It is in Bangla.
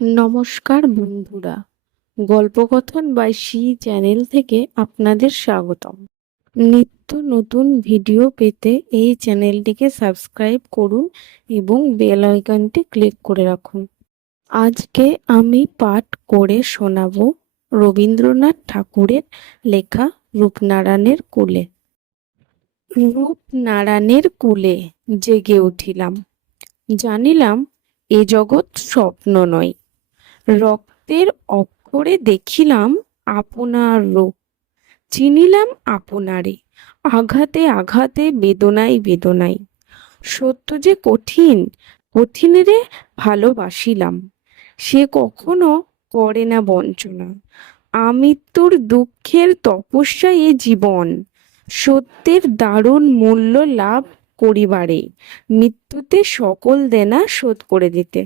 নমস্কার বন্ধুরা, গল্পকথন বাই শি চ্যানেল থেকে আপনাদের স্বাগতম। নিত্য নতুন ভিডিও পেতে এই চ্যানেলটিকে সাবস্ক্রাইব করুন এবং বেল আইকনটি ক্লিক করে রাখুন। আজকে আমি পাঠ করে শোনাব রবীন্দ্রনাথ ঠাকুরের লেখা রূপনারায়ণের কোলে। রূপনারায়ণের কোলে জেগে উঠিলাম, জানিলাম এ জগৎ স্বপ্ন নয়। রক্তের অক্ষরে দেখিলাম আপনার রূপ, চিনিলাম আপনারে আঘাতে আঘাতে বেদনায় বেদনায়। সত্য যে কঠিন, কঠিনেরে ভালোবাসিলাম, সে কখনো করে না বঞ্চনা। আমৃত্যুর দুঃখের তপস্যায় এ জীবন, সত্যের দারুণ মূল্য লাভ করিবারে, মৃত্যুতে সকল দেনা শোধ করে দিতে।